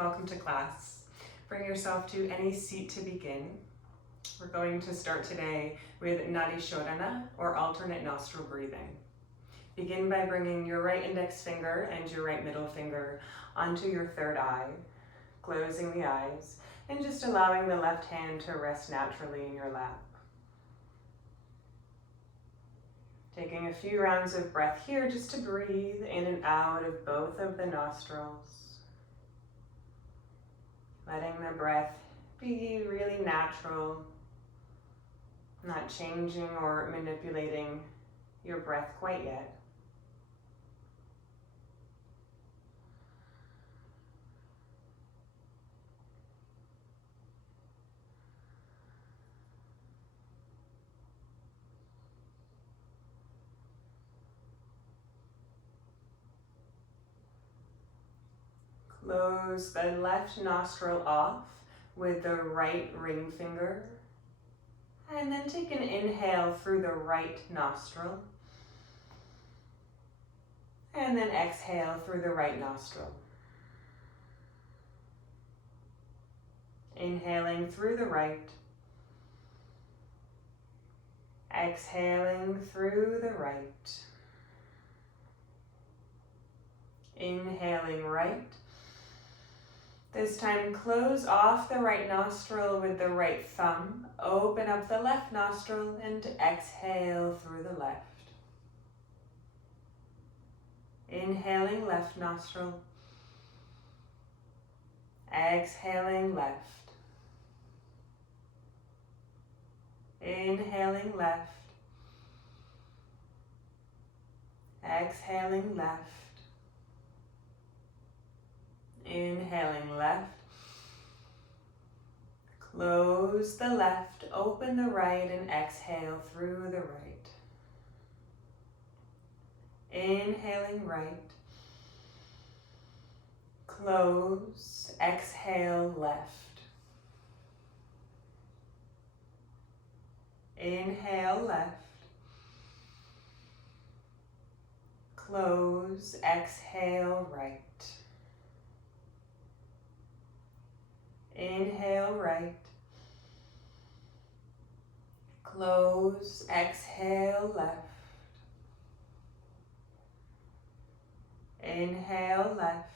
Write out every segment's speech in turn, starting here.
welcome to class. Bring yourself to any seat to begin. We're going to start today with Nadi Shodhana, or alternate nostril breathing. Begin by bringing your right index finger and your right middle finger onto your third eye, closing the eyes, and just allowing the left hand to rest naturally in your lap. Taking a few rounds of breath here just to breathe in and out of both of the nostrils. Letting the breath be really natural, not changing or manipulating your breath quite yet. Close the left nostril off with the right ring finger. And then take an inhale through the right nostril. And then exhale through the right nostril. Inhaling through the right. Exhaling through the right. Inhaling right. This time, close off the right nostril with the right thumb. Open up the left nostril and exhale through the left. Inhaling left nostril. Exhaling left. Inhaling left. Exhaling left. Inhaling left. Close the left, open the right, and exhale through the right. Inhaling right. Close, exhale left. Inhale left. Close, exhale right. Inhale right. Close, exhale left. Inhale left.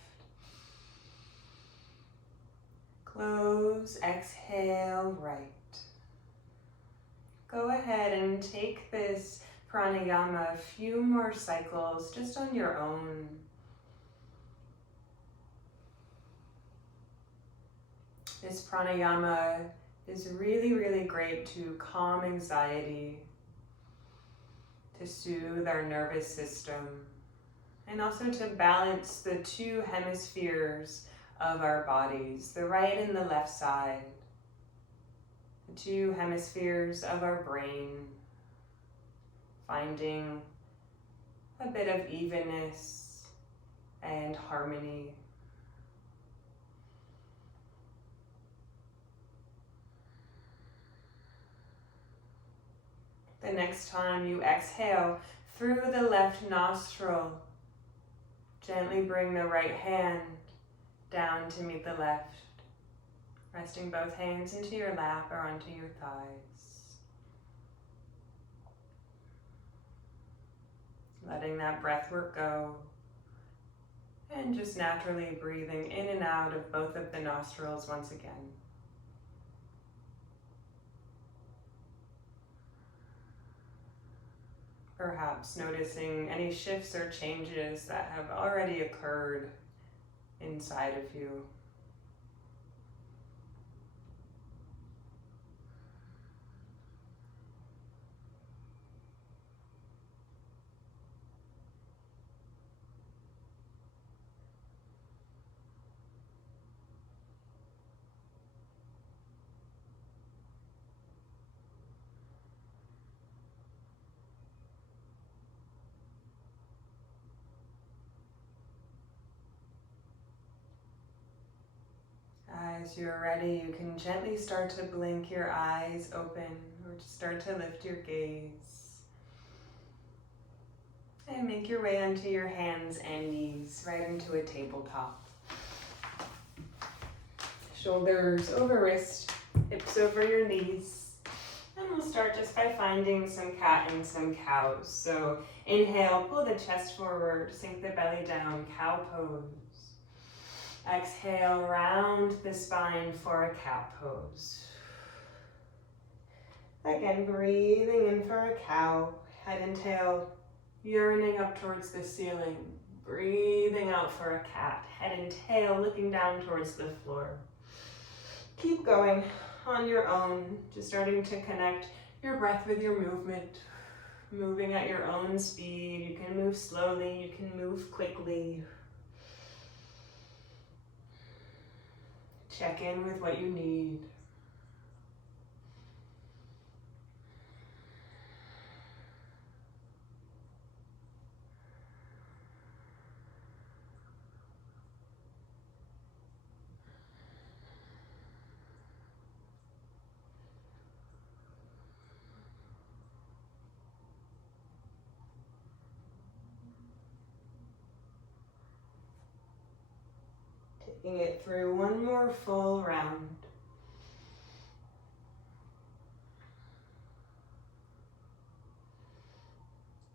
Close, exhale right. Go ahead and take this pranayama a few more cycles just on your own. This pranayama is really, really great to calm anxiety, to soothe our nervous system, and also to balance the two hemispheres of our bodies, the right and the left side, the two hemispheres of our brain, finding a bit of evenness and harmony. The next time you exhale through the left nostril, gently bring the right hand down to meet the left, resting both hands into your lap or onto your thighs. Letting that breath work go, and just naturally breathing in and out of both of the nostrils once again. Perhaps noticing any shifts or changes that have already occurred inside of you. As you're ready, you can gently start to blink your eyes open or to start to lift your gaze. And make your way onto your hands and knees, right into a tabletop. Shoulders over wrist, hips over your knees. And we'll start just by finding some cat and some cows. So inhale, pull the chest forward, sink the belly down, cow pose. Exhale, round the spine for a cat pose. Again, breathing in for a cow, head and tail yearning up towards the ceiling. Breathing out for a cat, head and tail looking down towards the floor. Keep going on your own, just starting to connect your breath with your movement. Moving at your own speed. You can move slowly, you can move quickly. Check in with what you need. Taking it through one more full round.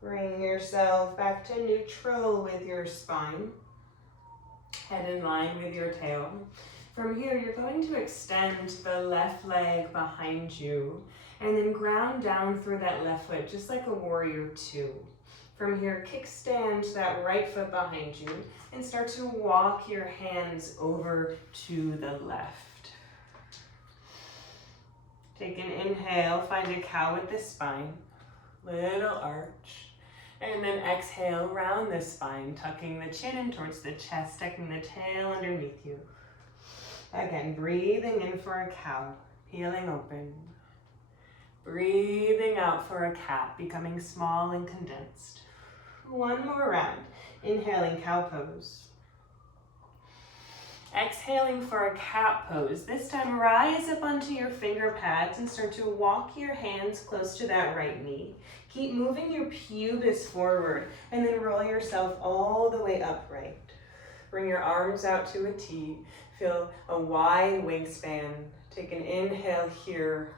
Bring yourself back to neutral with your spine. Head in line with your tail. From here, you're going to extend the left leg behind you and then ground down through that left foot, just like a warrior two. From here, kickstand that right foot behind you and start to walk your hands over to the left. Take an inhale, find a cow with the spine, little arch. And then exhale, round the spine, tucking the chin in towards the chest, tucking the tail underneath you. Again, breathing in for a cow, peeling open. Breathing out for a cat, becoming small and condensed. One more round. Inhaling, cow pose. Exhaling for a cat pose. This time, rise up onto your finger pads and start to walk your hands close to that right knee. Keep moving your pubis forward and then roll yourself all the way upright. Bring your arms out to a T. Feel a wide wingspan. Take an inhale here.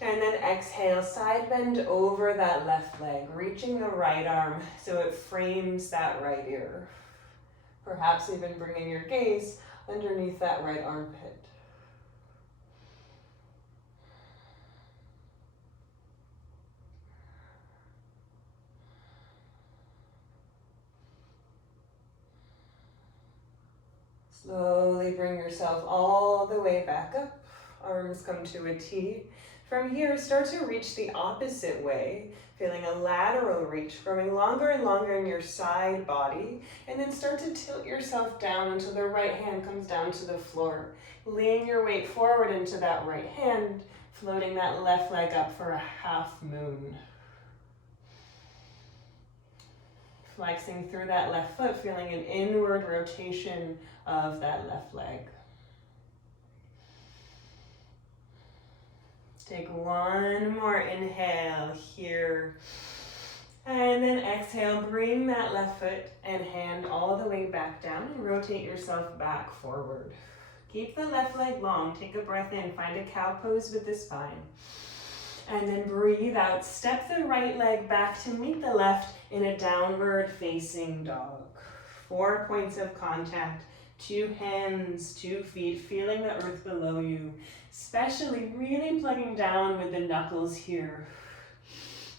And then exhale, side bend over that left leg, reaching the right arm so it frames that right ear. Perhaps even bringing your gaze underneath that right armpit. Slowly bring yourself all the way back up. Arms come to a T. From here, start to reach the opposite way, feeling a lateral reach, growing longer and longer in your side body, and then start to tilt yourself down until the right hand comes down to the floor. Lean your weight forward into that right hand, floating that left leg up for a half moon. Flexing through that left foot, feeling an inward rotation of that left leg. Take one more inhale here. And then exhale, bring that left foot and hand all the way back down and rotate yourself back forward. Keep the left leg long. Take a breath in. Find a cow pose with the spine. And then breathe out. Step the right leg back to meet the left in a downward facing dog. 4 points of contact. 2 hands, 2 feet, feeling the earth below you. Especially really plugging down with the knuckles here.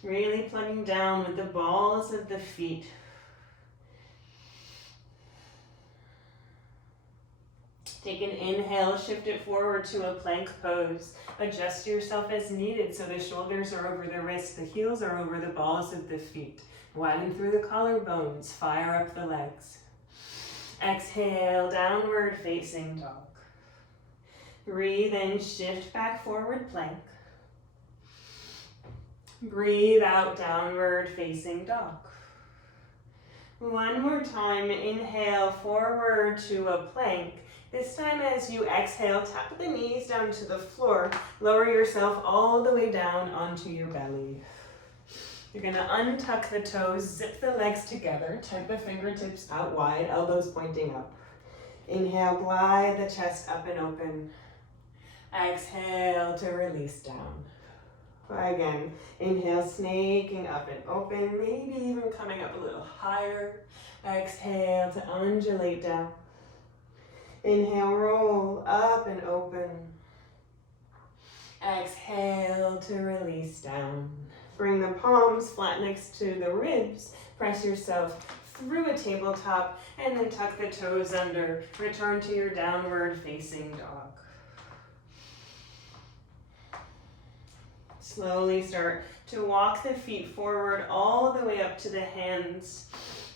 Really plugging down with the balls of the feet. Take an inhale, shift it forward to a plank pose. Adjust yourself as needed so the shoulders are over the wrists, the heels are over the balls of the feet. Widen through the collarbones, fire up the legs. Exhale, downward facing dog. Breathe in, shift back forward plank. Breathe out, downward facing dog. One more time, inhale forward to a plank. This time as you exhale, tap the knees down to the floor. Lower yourself all the way down onto your belly. You're gonna untuck the toes, zip the legs together, tuck the fingertips out wide, elbows pointing up. Inhale, glide the chest up and open. Exhale to release down. Try again. Inhale, snaking up and open, maybe even coming up a little higher. Exhale to undulate down. Inhale, roll up and open. Exhale to release down. Bring the palms flat next to the ribs. Press yourself through a tabletop and then tuck the toes under. Return to your downward facing dog. Slowly start to walk the feet forward all the way up to the hands.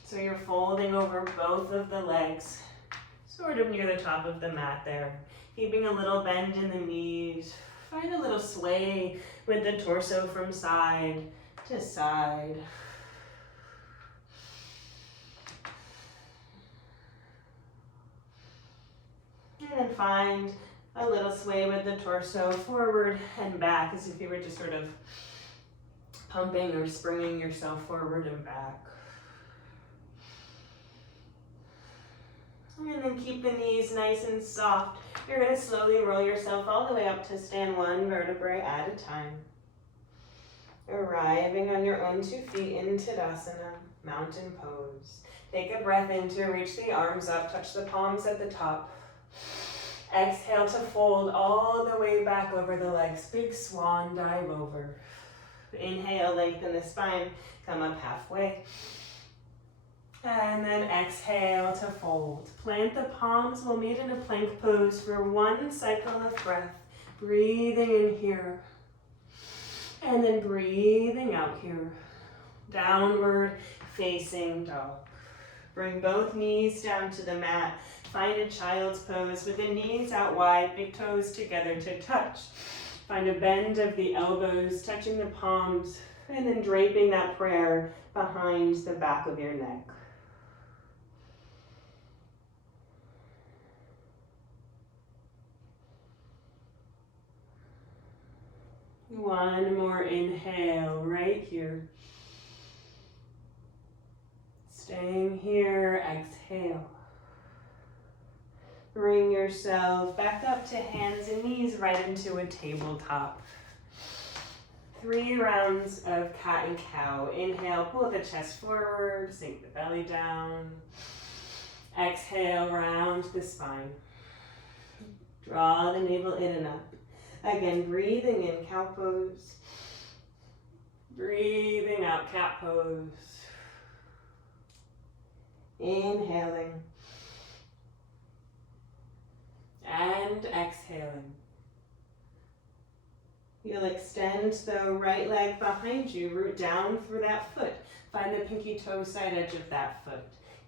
So you're folding over both of the legs, sort of near the top of the mat there. Keeping a little bend in the knees. Find a little sway with the torso from side to side. And then find a little sway with the torso forward and back, as if you were just sort of pumping or springing yourself forward and back. And then keep the knees nice and soft. You're going to slowly roll yourself all the way up to stand one vertebrae at a time. Arriving on your own 2 feet in Tadasana, mountain pose. Take a breath in to reach the arms up, touch the palms at the top. Exhale to fold all the way back over the legs. Big swan dive over. Inhale, lengthen the spine, come up halfway. And then exhale to fold. Plant the palms. We'll meet in a plank pose for 1 cycle of breath. Breathing in here. And then breathing out here. Downward facing dog. Bring both knees down to the mat. Find a child's pose with the knees out wide, big toes together to touch. Find a bend of the elbows, touching the palms, and then draping that prayer behind the back of your neck. One more inhale right here. Staying here, exhale. Bring yourself back up to hands and knees right into a tabletop. 3 rounds of cat and cow. Inhale, pull the chest forward, sink the belly down. Exhale, round the spine. Draw the navel in and up. Again, breathing in cow pose. Breathing out cat pose. Inhaling. And exhaling. You'll extend the right leg behind you, root down through that foot. Find the pinky toe side edge of that foot.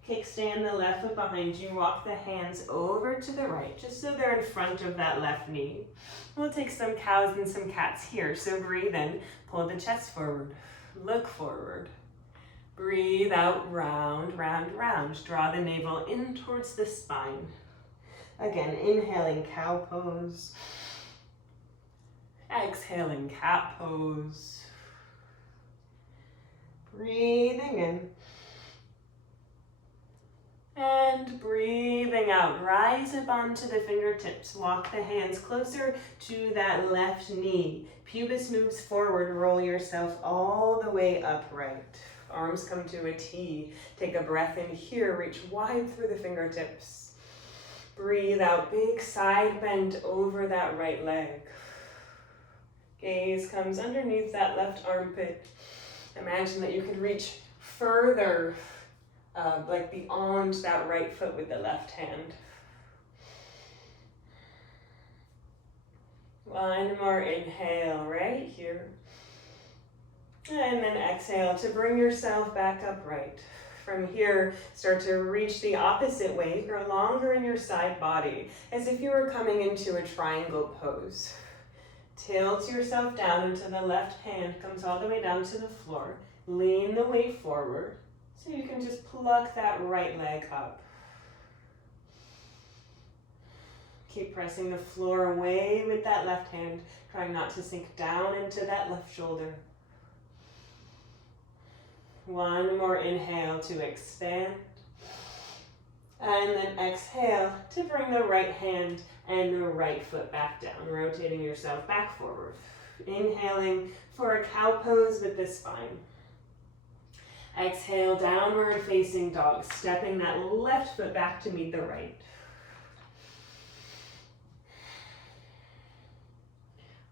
Kickstand the left foot behind you, walk the hands over to the right, just so they're in front of that left knee. We'll take some cows and some cats here, so breathe in, pull the chest forward, look forward. Breathe out, round, round, round. Draw the navel in towards the spine. Again, inhaling cow pose. Exhaling cat pose. Breathing in. And breathing out. Rise up onto the fingertips. Walk the hands closer to that left knee. Pubis moves forward. Roll yourself all the way upright. Arms come to a T. Take a breath in here. Reach wide through the fingertips. Breathe out. Big side bend over that right leg. Gaze comes underneath that left armpit. Imagine that you could reach further, like beyond that right foot with the left hand. One more inhale right here. And then exhale to bring yourself back upright. From here, start to reach the opposite way. Grow longer in your side body, as if you were coming into a triangle pose. Tilt yourself down until the left hand comes all the way down to the floor. Lean the weight forward, so you can just pluck that right leg up. Keep pressing the floor away with that left hand, trying not to sink down into that left shoulder. One more inhale to expand. And then exhale to bring the right hand and the right foot back down, rotating yourself back forward. Inhaling for a cow pose with the spine. Exhale, downward facing dog, stepping that left foot back to meet the right.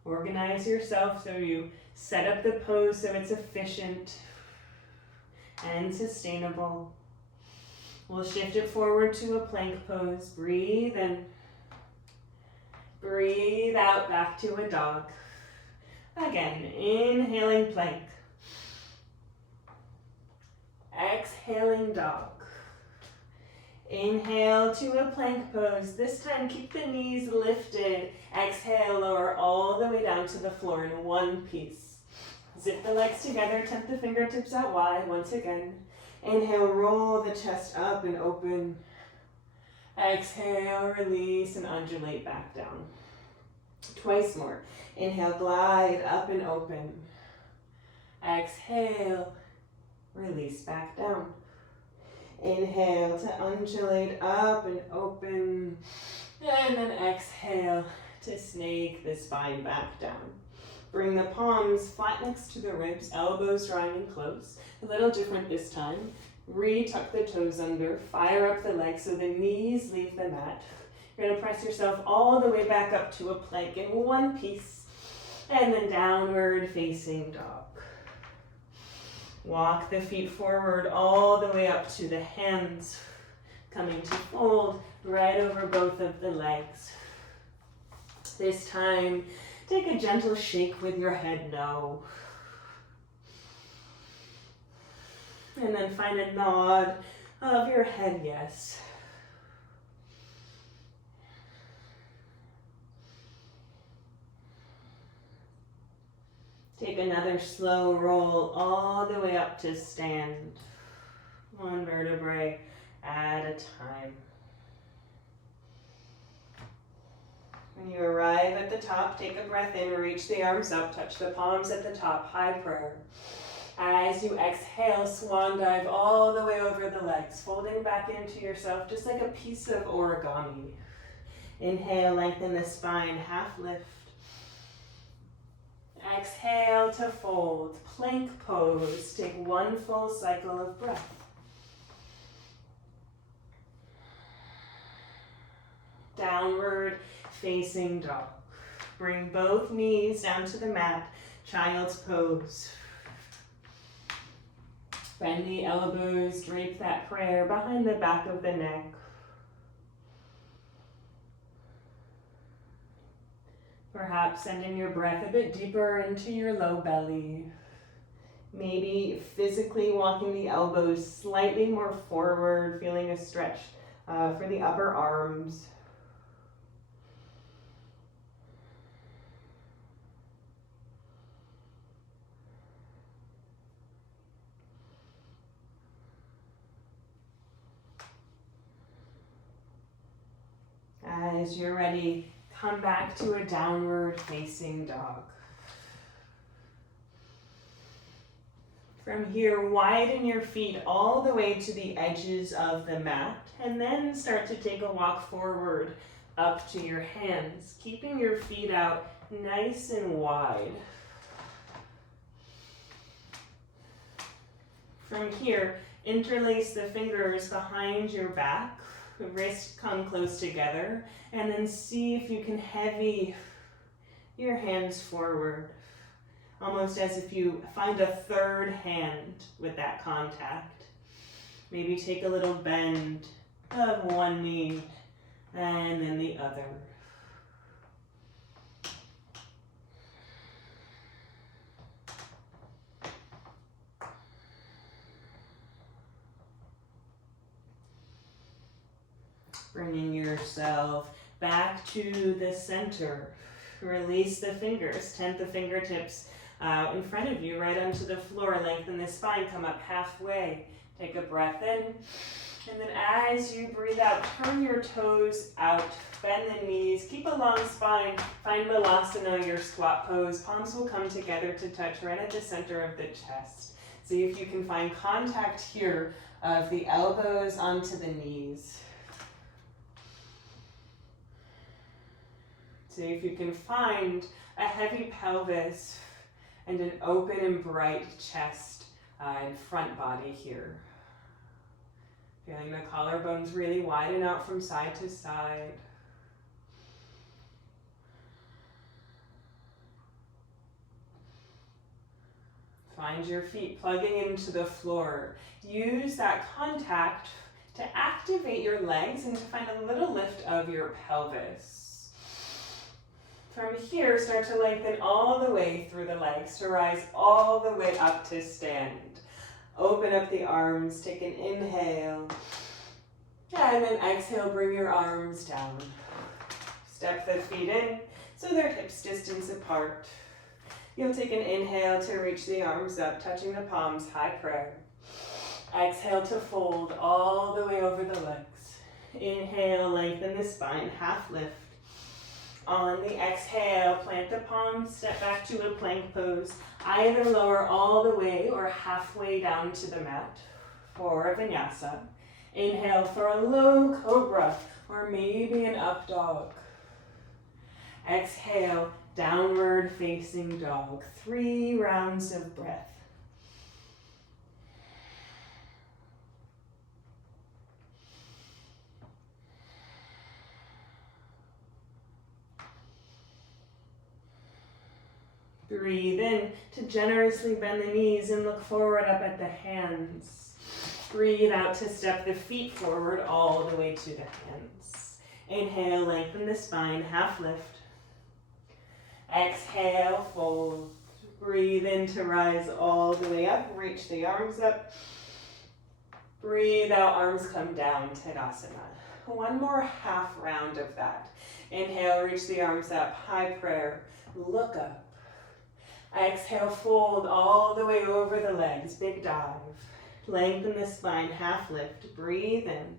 Organize yourself so you set up the pose so it's efficient and sustainable. We'll shift it forward to a plank pose. Breathe in. Breathe out back to a dog. Again, inhaling plank. Exhaling dog. Inhale to a plank pose. This time keep the knees lifted. Exhale, lower all the way down to the floor in one piece. Zip the legs together, temp the fingertips out wide once again. Inhale, roll the chest up and open. Exhale, release and undulate back down. Twice more. Inhale, glide up and open. Exhale, release back down. Inhale to undulate up and open. And then exhale to snake the spine back down. Bring the palms flat next to the ribs, elbows drawing in close. A little different this time. Re-tuck the toes under, fire up the legs so the knees leave the mat. You're gonna press yourself all the way back up to a plank in one piece. And then downward facing dog. Walk the feet forward all the way up to the hands. Coming to fold right over both of the legs. This time, take a gentle shake with your head no. And then find a nod of your head yes. Take another slow roll all the way up to stand. One vertebrae at a time. When you arrive at the top, take a breath in, reach the arms up, touch the palms at the top, high prayer. As you exhale, swan dive all the way over the legs, folding back into yourself just like a piece of origami. Inhale, lengthen the spine, half lift. Exhale to fold, plank pose. Take one full cycle of breath. Downward facing dog. Bring both knees down to the mat, child's pose. Bend the elbows, drape that prayer behind the back of the neck. Perhaps sending your breath a bit deeper into your low belly. Maybe physically walking the elbows slightly more forward, feeling a stretch for the upper arms. As you're ready, come back to a downward facing dog. From here, widen your feet all the way to the edges of the mat, and then start to take a walk forward up to your hands, keeping your feet out nice and wide. From here, interlace the fingers behind your back, the wrists come close together, and then see if you can heavy your hands forward, almost as if you find a third hand with that contact. Maybe take a little bend of one knee and then the other. Bringing yourself back to the center. Release the fingers, tent the fingertips out in front of you, right onto the floor. Lengthen the spine, come up halfway. Take a breath in. And then as you breathe out, turn your toes out, bend the knees, keep a long spine. Find Balasana, your squat pose. Palms will come together to touch right at the center of the chest. See if you can find contact here of the elbows onto the knees. See if you can find a heavy pelvis and an open and bright chest and front body here. Feeling the collarbones really widen out from side to side. Find your feet plugging into the floor. Use that contact to activate your legs and to find a little lift of your pelvis. From here, start to lengthen all the way through the legs to rise all the way up to stand. Open up the arms, take an inhale, and then exhale, bring your arms down. Step the feet in so they're hips distance apart. You'll take an inhale to reach the arms up, touching the palms, high prayer. Exhale to fold all the way over the legs. Inhale, lengthen the spine, half lift. On the exhale, plant the palms, step back to a plank pose. Either lower all the way or halfway down to the mat for a vinyasa. Inhale for a low cobra or maybe an up dog. Exhale, downward facing dog. 3 rounds of breath. Breathe in to generously bend the knees and look forward up at the hands. Breathe out to step the feet forward all the way to the hands. Inhale, lengthen the spine, half lift. Exhale, fold. Breathe in to rise all the way up. Reach the arms up. Breathe out, arms come down, Tadasana. One more half round of that. Inhale, reach the arms up, high prayer, look up. Exhale, fold all the way over the legs, big dive. Lengthen the spine, half lift, breathe in.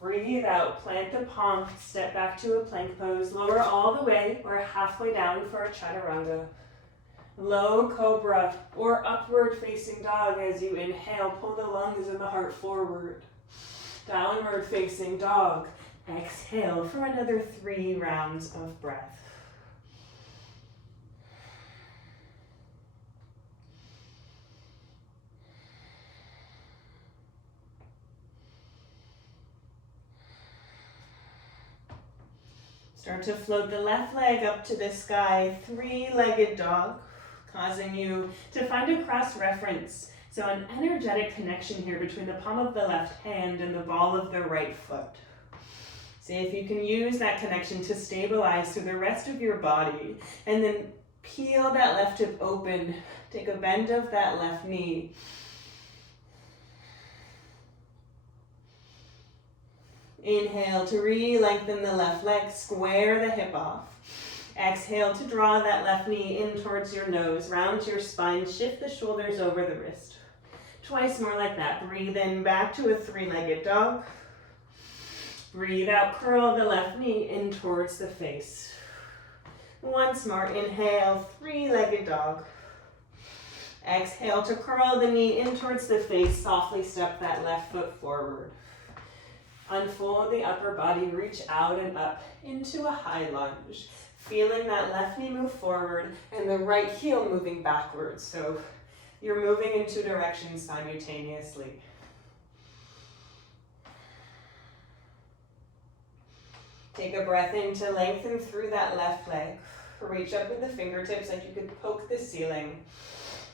Breathe out, plant the palm, step back to a plank pose, lower all the way or halfway down for a chaturanga. Low cobra or upward facing dog as you inhale, pull the lungs and the heart forward. Downward facing dog. Exhale for another 3 rounds of breath. Start to float the left leg up to the sky, 3-legged dog, causing you to find a cross reference. So an energetic connection here between the palm of the left hand and the ball of the right foot. See if you can use that connection to stabilize through the rest of your body. And then peel that left hip open. Take a bend of that left knee. Inhale to re-lengthen the left leg, square the hip off. Exhale to draw that left knee in towards your nose, round your spine, shift the shoulders over the wrist. Twice more like that. Breathe in, back to a 3-legged dog. Breathe out, curl the left knee in towards the face. Once more, inhale, 3-legged dog. Exhale to curl the knee in towards the face, softly step that left foot forward. Unfold the upper body, reach out and up into a high lunge. Feeling that left knee move forward and the right heel moving backwards. So you're moving in 2 directions simultaneously. Take a breath in to lengthen through that left leg. Reach up with the fingertips like you could poke the ceiling.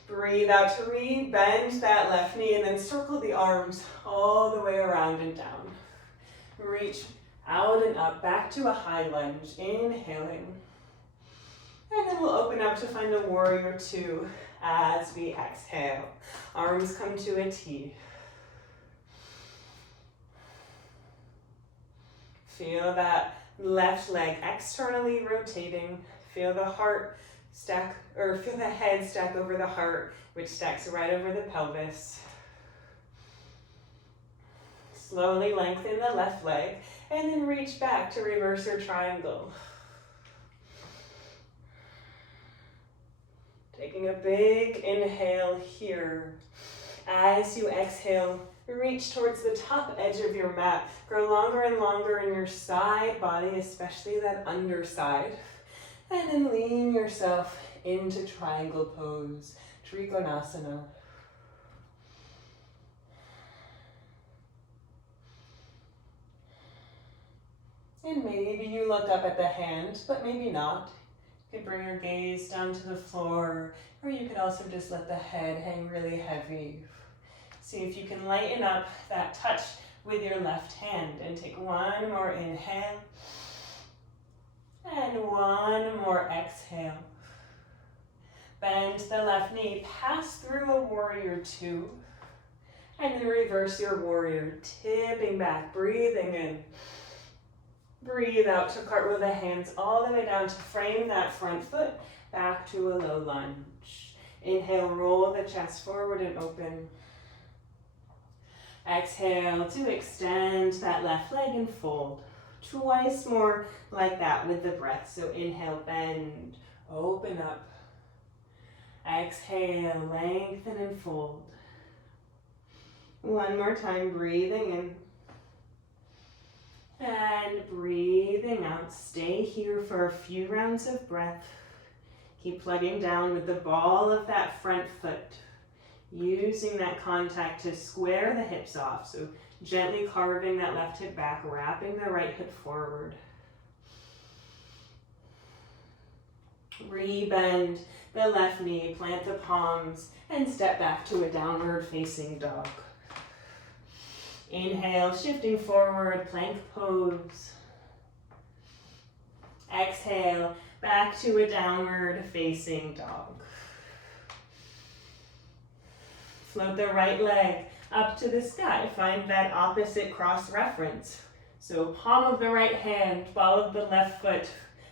Breathe out to re-bend that left knee and then circle the arms all the way around and down. Reach out and up, back to a high lunge, inhaling. And then we'll open up to find a warrior 2 as we exhale. Arms come to a T. Feel that left leg externally rotating. Feel the heart stack, or feel the head stack over the heart, which stacks right over the pelvis. Slowly lengthen the left leg and then reach back to reverse or triangle. Taking a big inhale here. As you exhale, Reach towards the top edge of your mat. Grow longer and longer in your side body, especially that underside. And then lean yourself into triangle pose, Triconasana. And maybe you look up at the hand, but maybe not. You could bring your gaze down to the floor, or you could also just let the head hang really heavy. See if you can lighten up that touch with your left hand, and take one more inhale and one more exhale. Bend the left knee, pass through a warrior two, and then reverse your warrior, tipping back, breathing in. Breathe out to cartwheel the hands all the way down to frame that front foot back to a low lunge. Inhale, roll the chest forward and open. Exhale to extend that left leg and fold. Twice more like that with the breath. So inhale, bend, open up. Exhale, lengthen and fold. One more time, breathing in. And breathing out. Stay here for a few rounds of breath. Keep plugging down with the ball of that front foot. Using that contact to square the hips off. So gently carving that left hip back, wrapping the right hip forward. Rebend the left knee, plant the palms, and step back to a downward facing dog. Inhale, shifting forward, plank pose. Exhale, back to a downward facing dog. Float the right leg up to the sky. Find that opposite cross reference. So palm of the right hand, ball of the left foot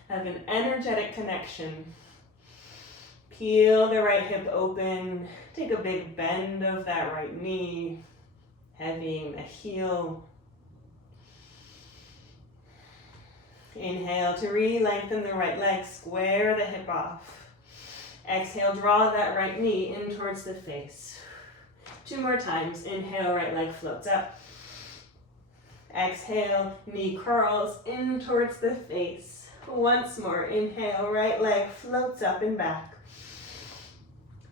have an energetic connection. Peel the right hip open. Take a big bend of that right knee. Heavying the heel. Inhale to re-lengthen the right leg, square the hip off. Exhale, draw that right knee in towards the face. Two more times. Inhale, right leg floats up. Exhale, knee curls in towards the face. Once more. Inhale, right leg floats up and back.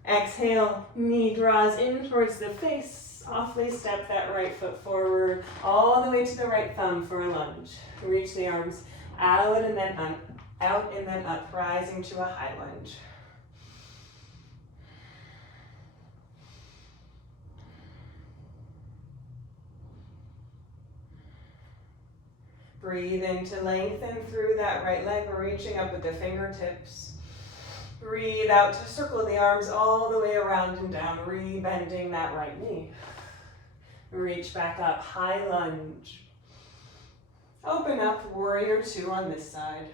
Exhale, knee draws in towards the face. Softly step that right foot forward, all the way to the right thumb for a lunge. Reach the arms out and then up, rising to a high lunge. Breathe in to lengthen through that right leg, reaching up with the fingertips. Breathe out to circle the arms all the way around and down, re-bending that right knee. Reach back up, high lunge. Open up, warrior two on this side.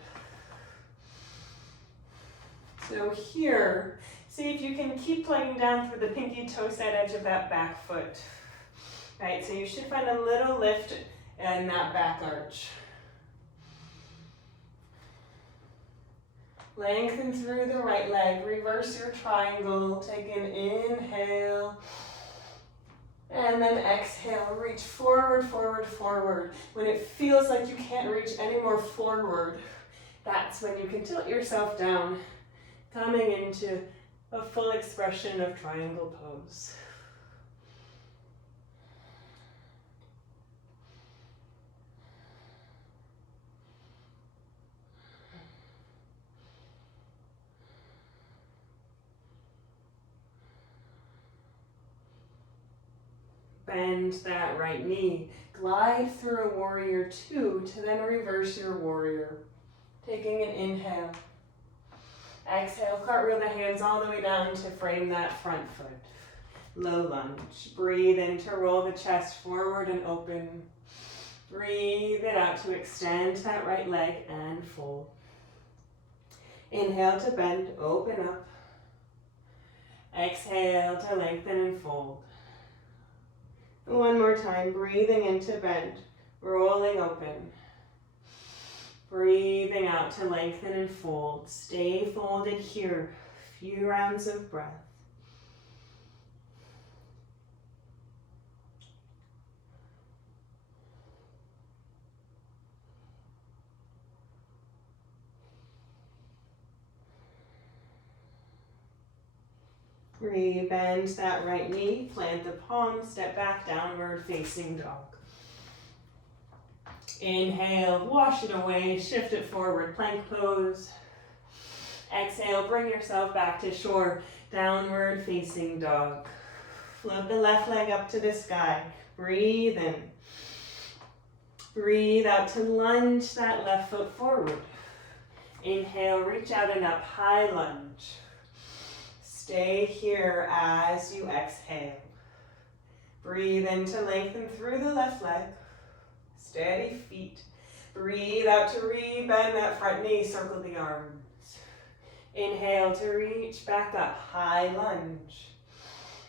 So here, see if you can keep plugging down through the pinky toe side edge of that back foot. Right, so you should find a little lift in that back arch. Lengthen through the right leg, reverse your triangle, take an inhale, and then exhale, reach forward, forward, forward. When it feels like you can't reach any more forward, that's when you can tilt yourself down, coming into a full expression of triangle pose. Bend that right knee. Glide through a warrior two to then reverse your warrior. Taking an inhale. Exhale, cartwheel the hands all the way down to frame that front foot. Low lunge. Breathe in to roll the chest forward and open. Breathe it out to extend that right leg and fold. Inhale to bend, open up. Exhale to lengthen and fold. One more time, breathing into bend, rolling open. Breathing out to lengthen and fold. Stay folded here. Few rounds of breath. Re-bend that right knee, plant the palm, step back, downward facing dog. Inhale, wash it away, shift it forward, plank pose. Exhale, bring yourself back to shore, downward facing dog. Float the left leg up to the sky. Breathe in. Breathe out to lunge that left foot forward. Inhale, reach out and up, high lunge. Stay here as you exhale. Breathe in to lengthen through the left leg. Steady feet. Breathe out to re-bend that front knee, circle the arms. Inhale to reach back up, high lunge.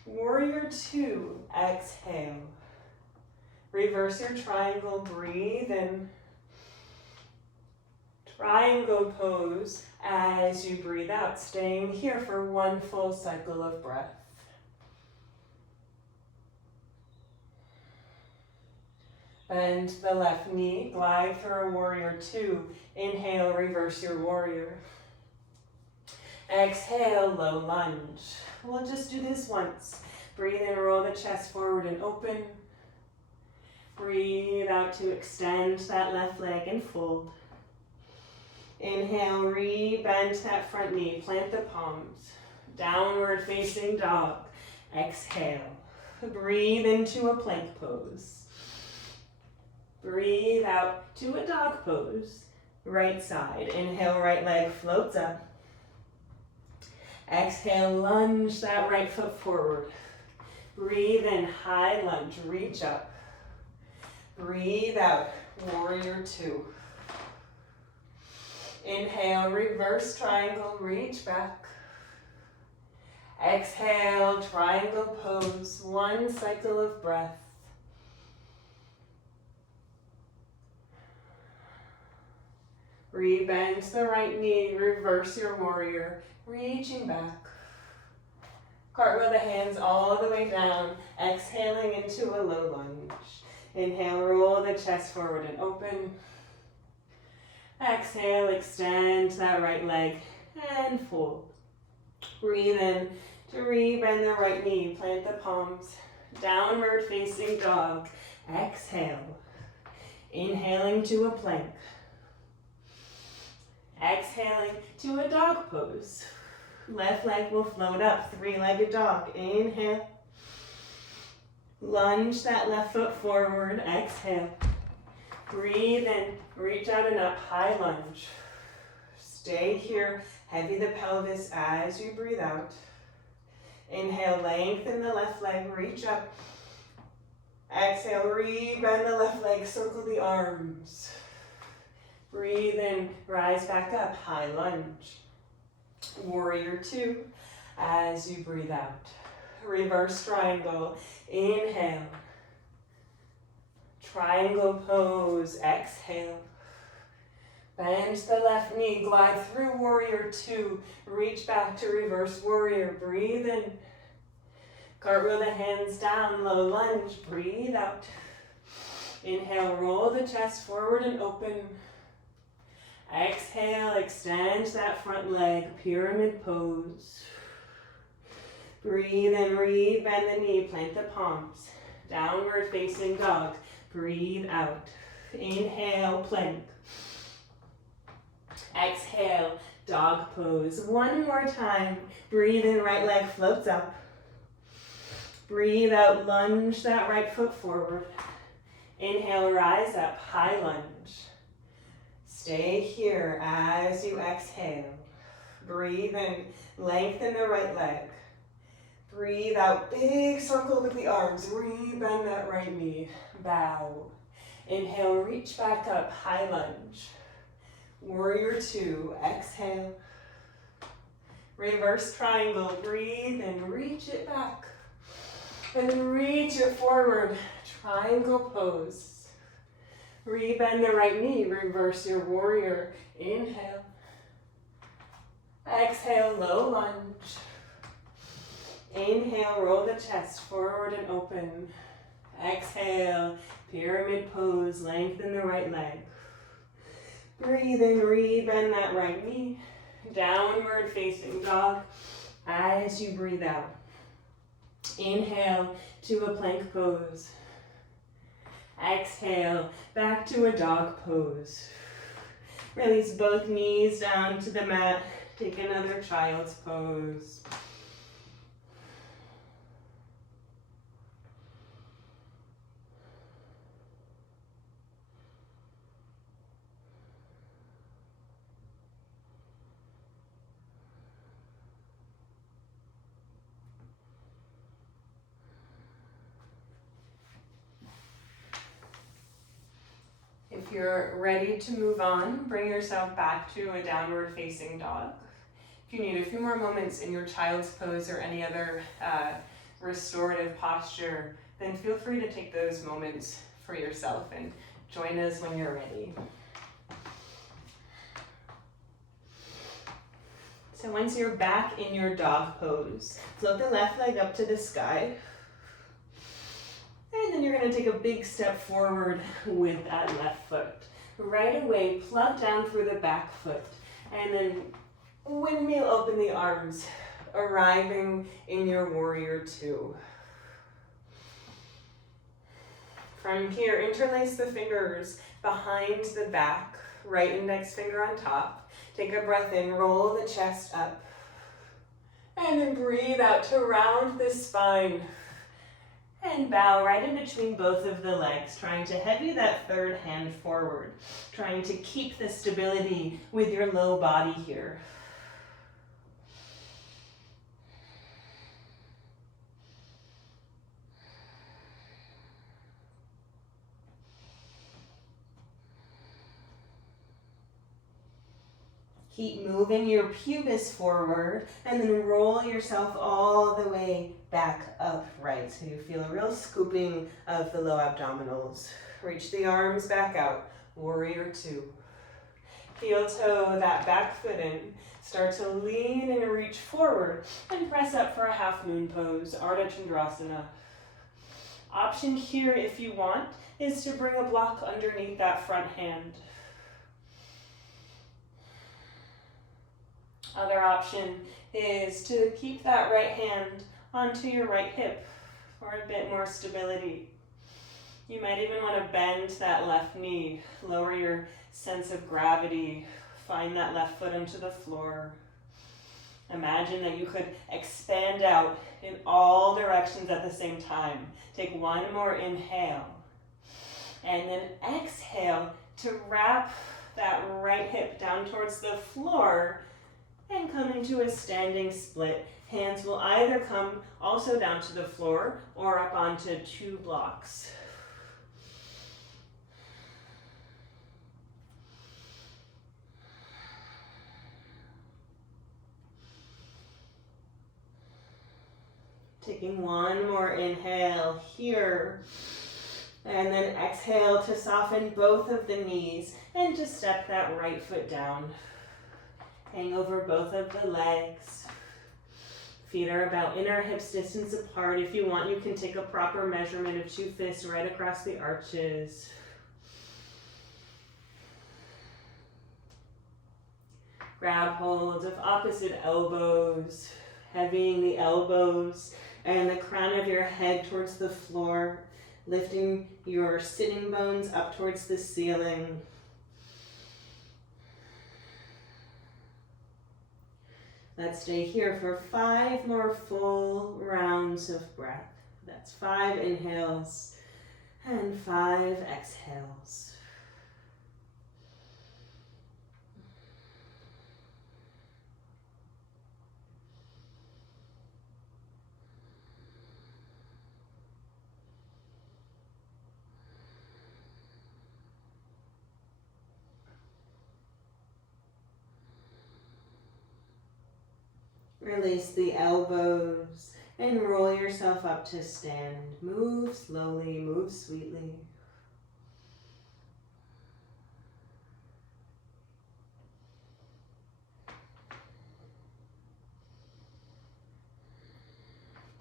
Warrior two, exhale. Reverse your triangle, breathe in. Triangle pose as you breathe out, staying here for one full cycle of breath. Bend the left knee, glide through a warrior two. Inhale, reverse your warrior. Exhale, low lunge. We'll just do this once. Breathe in, roll the chest forward and open. Breathe out to extend that left leg and fold. Inhale, re-bend that front knee, plant the palms. Downward facing dog. Exhale. Breathe into a plank pose. Breathe out to a dog pose. Right side. Inhale, right leg floats up. Exhale, lunge that right foot forward. Breathe in, high lunge, reach up. Breathe out, warrior two. Inhale, reverse triangle, reach back. Exhale, triangle pose, one cycle of breath. Re-bend the right knee, reverse your warrior, reaching back. Cartwheel the hands all the way down, exhaling into a low lunge. Inhale, roll the chest forward and open. Exhale, extend that right leg and fold. Breathe in to re-bend the right knee, plant the palms. Downward facing dog. Exhale. Inhaling to a plank. Exhaling to a dog pose. Left leg will float up, three-legged dog. Inhale. Lunge that left foot forward. Exhale. Breathe in, reach out and up, high lunge. Stay here, heavy the pelvis as you breathe out. Inhale, lengthen the left leg, reach up. Exhale, re-bend the left leg, circle the arms. Breathe in, rise back up, high lunge. Warrior two as you breathe out. Reverse triangle, inhale. Triangle pose, exhale. Bend the left knee, glide through warrior two. Reach back to reverse warrior, breathe in. Cartwheel the hands down, low lunge, breathe out. Inhale, roll the chest forward and open. Exhale, extend that front leg, pyramid pose. Breathe in, re-bend the knee, plant the palms. Downward facing dog. Breathe out. Inhale, plank. Exhale, dog pose. One more time. Breathe in, right leg floats up. Breathe out, lunge that right foot forward. Inhale, rise up, high lunge. Stay here as you exhale. Breathe in, lengthen the right leg. Breathe out, big circle with the arms. Re-bend that right knee. Bow. Inhale, reach back up, high lunge. Warrior two, exhale. Reverse triangle, breathe and reach it back. And reach it forward, triangle pose. Re-bend the right knee, reverse your warrior. Inhale. Exhale, low lunge. Inhale, roll the chest forward and open. Exhale, pyramid pose, lengthen the right leg. Breathe in, re-bend that right knee. Downward facing dog. As you breathe out, inhale to a plank pose. Exhale, back to a dog pose. Release both knees down to the mat. Take another child's pose. If you're ready to move on, bring yourself back to a downward facing dog. If you need a few more moments in your child's pose or any other restorative posture, then feel free to take those moments for yourself and join us when you're ready. So once you're back in your dog pose, float the left leg up to the sky. And then you're going to take a big step forward with that left foot. Right away, plug down through the back foot. And then windmill open the arms, arriving in your warrior two. From here, interlace the fingers behind the back, right index finger on top. Take a breath in, roll the chest up. And then breathe out to round the spine. And bow right in between both of the legs, trying to heavy that third hand forward, trying to keep the stability with your low body here. Keep moving your pubis forward and then roll yourself all the way back upright. So you feel a real scooping of the low abdominals. Reach the arms back out, warrior two. Heel toe that back foot in. Start to lean and reach forward and press up for a half moon pose, Arda Chandrasana. Option here, if you want, is to bring a block underneath that front hand. Other option is to keep that right hand onto your right hip for a bit more stability. You might even want to bend that left knee, lower your sense of gravity, find that left foot onto the floor. Imagine that you could expand out in all directions at the same time. Take one more inhale, and then exhale to wrap that right hip down towards the floor and come into a standing split. Hands will either come also down to the floor or up onto two blocks. Taking one more inhale here, and then exhale to soften both of the knees and to step that right foot down. Hang over both of the legs. Feet are about inner hips distance apart. If you want, you can take a proper measurement of two fists right across the arches. Grab hold of opposite elbows, heavying the elbows and the crown of your head towards the floor, lifting your sitting bones up towards the ceiling. Let's stay here for 5 more full rounds of breath. That's 5 inhales and 5 exhales. Release the elbows and roll yourself up to stand. Move slowly, move sweetly.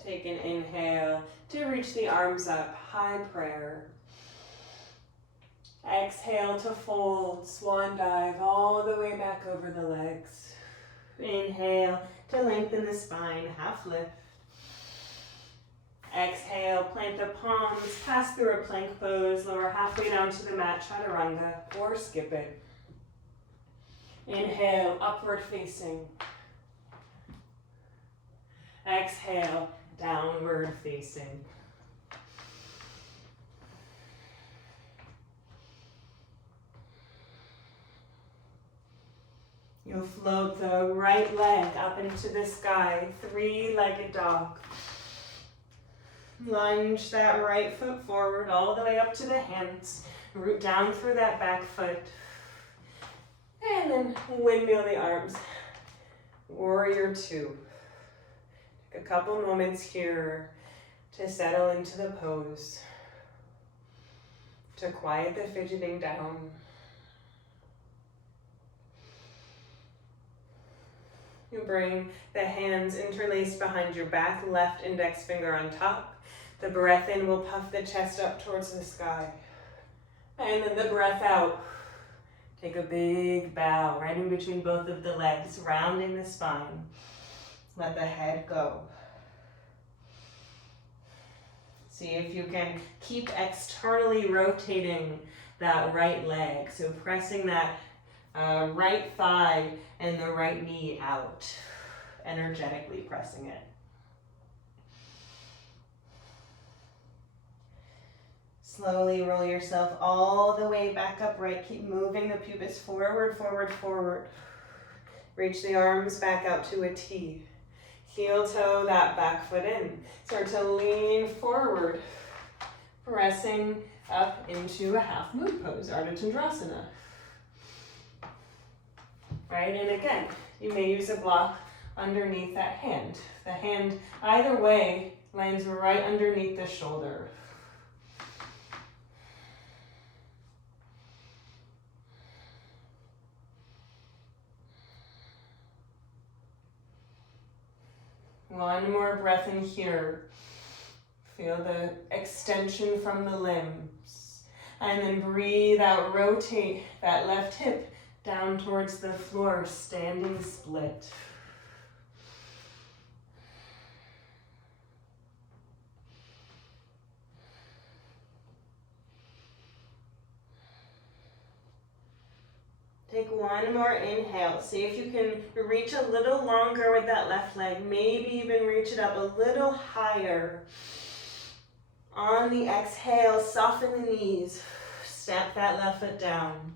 Take an inhale to reach the arms up, high prayer. Exhale to fold, swan dive all the way back over the legs. Inhale to lengthen the spine, half lift. Exhale, plant the palms, pass through a plank pose, lower halfway down to the mat, Chaturanga, or skip it. Inhale, upward facing. Exhale, downward facing. You'll float the right leg up into the sky, three-legged dog. Lunge that right foot forward all the way up to the hands. Root down through that back foot. And then windmill the arms. Warrior two. Take a couple moments here to settle into the pose. To quiet the fidgeting down. You bring the hands interlaced behind your back, left index finger on top. The breath in will puff the chest up towards the sky. And then the breath out. Take a big bow right in between both of the legs, rounding the spine. Let the head go. See if you can keep externally rotating that right leg. So pressing that right thigh and the right knee out. Energetically pressing it. Slowly roll yourself all the way back upright. Keep moving the pubis forward, forward, forward. Reach the arms back out to a T. Heel toe that back foot in. Start to lean forward, pressing up into a half moon pose, Arda Chandrasana. Right, and again, you may use a block underneath that hand. The hand, either way, lands right underneath the shoulder. One more breath in here. Feel the extension from the limbs. And then breathe out, rotate that left hip down towards the floor, standing split. Take one more inhale. See if you can reach a little longer with that left leg. Maybe even reach it up a little higher. On the exhale, soften the knees. Step that left foot down.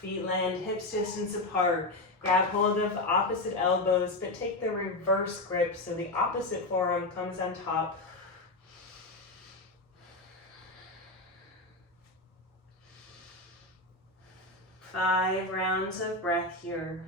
Feet land hips distance apart. Grab hold of the opposite elbows, but take the reverse grip so the opposite forearm comes on top. Five rounds of breath here.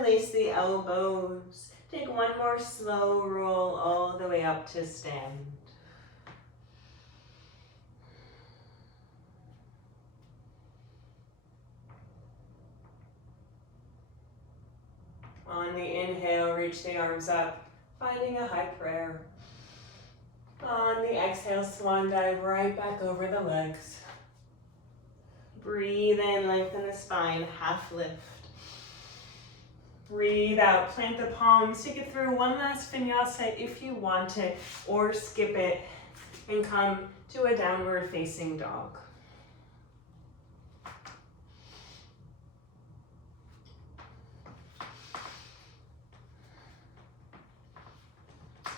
Release the elbows. Take one more slow roll all the way up to stand. On the inhale, reach the arms up, finding a high prayer. On the exhale, swan dive right back over the legs. Breathe in, lengthen the spine, half lift. Breathe out, plant the palms, take it through one last vinyasa if you want it, or skip it and come to a downward facing dog.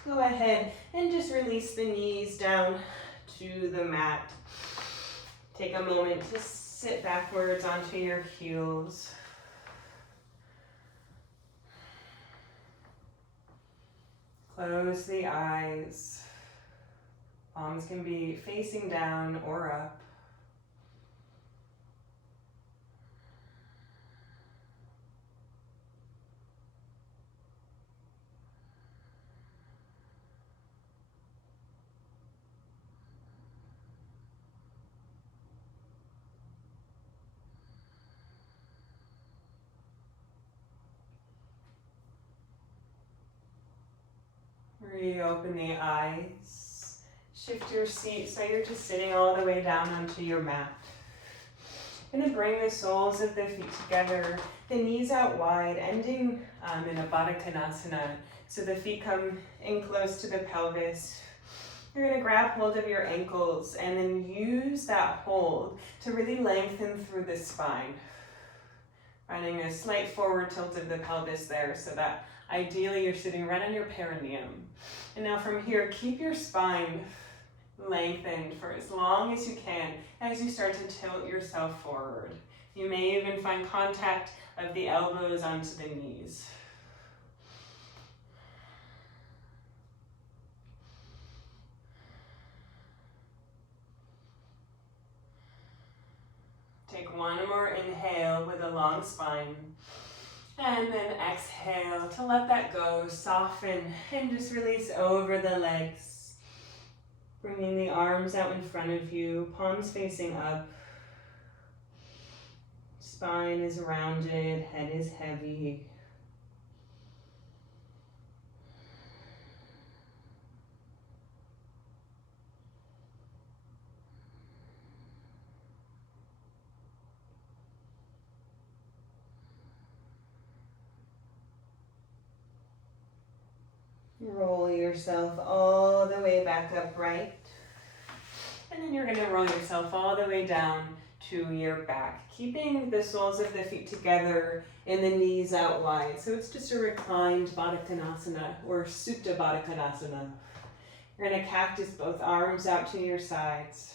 Go ahead and just release the knees down to the mat. Take a moment to sit backwards onto your heels. Close the eyes. Palms can be facing down or up. Reopen the eyes. Shift your seat so you're just sitting all the way down onto your mat. Going to bring the soles of the feet together, the knees out wide, ending in a Badakanasana. So the feet come in close to the pelvis. You're going to grab hold of your ankles and then use that hold to really lengthen through the spine. Finding a slight forward tilt of the pelvis there so that ideally you're sitting right on your perineum. And now from here, keep your spine lengthened for as long as you can as you start to tilt yourself forward. You may even find contact of the elbows onto the knees. Take one more inhale with a long spine. And then exhale to let that go, soften, and just release over the legs. Bringing the arms out in front of you, palms facing up. Spine is rounded, head is heavy. Roll yourself all the way back upright. And then you're going to roll yourself all the way down to your back, keeping the soles of the feet together and the knees out wide. So it's just a reclined Badakanasana or Supta Badakanasana. You're going to cactus both arms out to your sides.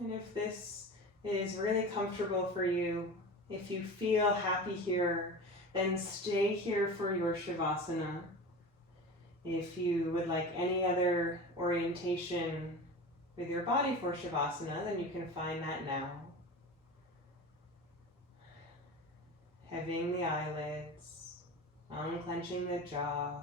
And if this is really comfortable for you, if you feel happy here, then stay here for your Shavasana. If you would like any other orientation with your body for Shavasana, then you can find that now. Heaving the eyelids, unclenching the jaw.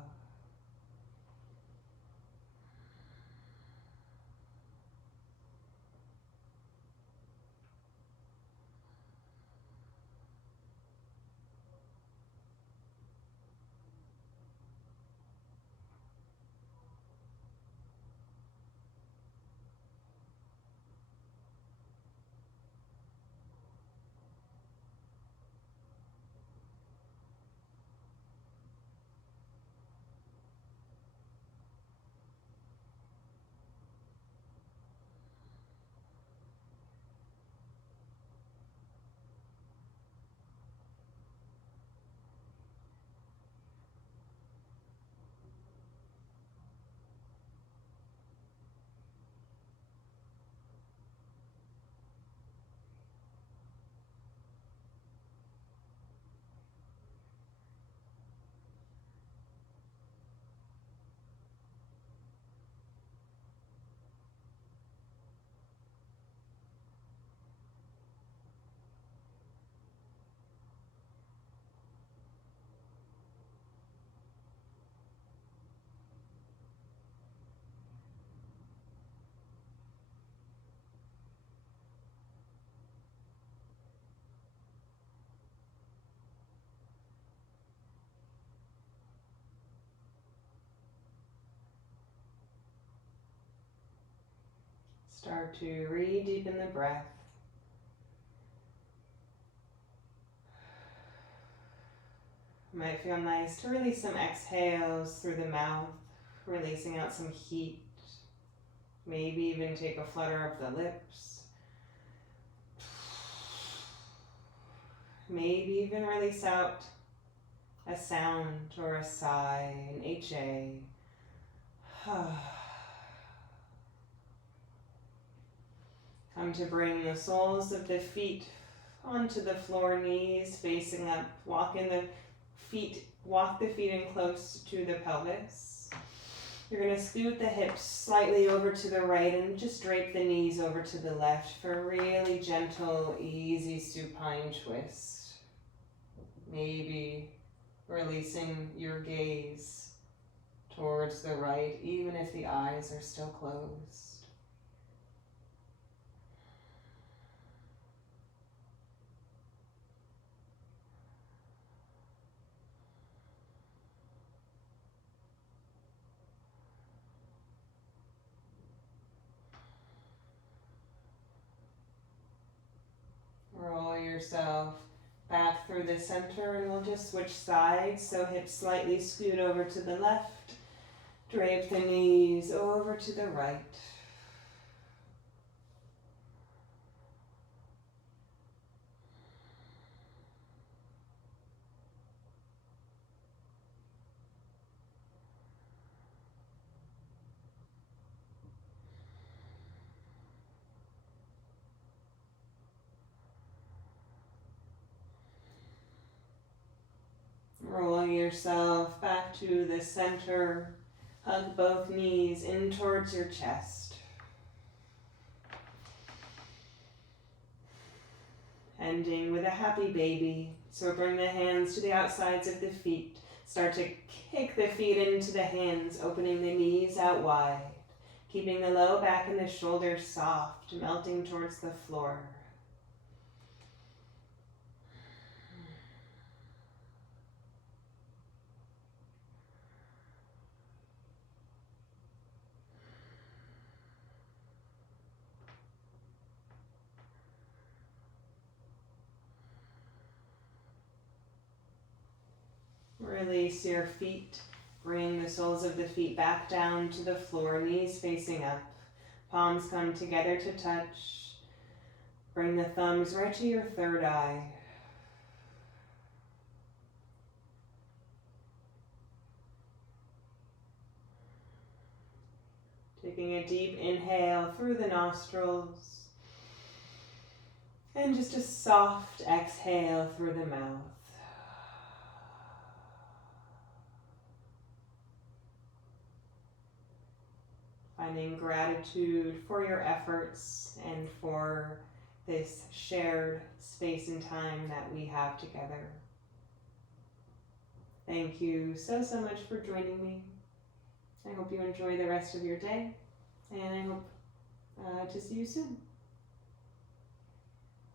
Start to re-deepen the breath. It might feel nice to release some exhales through the mouth, releasing out some heat. Maybe even take a flutter of the lips. Maybe even release out a sound or a sigh, an HA. Come to bring the soles of the feet onto the floor, knees facing up. Walk the feet in close to the pelvis. You're going to scoot the hips slightly over to the right and just drape the knees over to the left for a really gentle, easy supine twist. Maybe releasing your gaze towards the right, even if the eyes are still closed. yourself back through the center, and we'll just switch sides. So hips slightly scoot over to the left, drape the knees over to the right. Roll yourself back to the center. Hug both knees in towards your chest. Ending with a happy baby. So bring the hands to the outsides of the feet. Start to kick the feet into the hands, opening the knees out wide. Keeping the low back and the shoulders soft, melting towards the floor. Release your feet. Bring the soles of the feet back down to the floor, knees facing up. Palms come together to touch. Bring the thumbs right to your third eye. Taking a deep inhale through the nostrils. And just a soft exhale through the mouth. Finding gratitude for your efforts and for this shared space and time that we have together. Thank you so, so much for joining me. I hope you enjoy the rest of your day, and I hope to see you soon.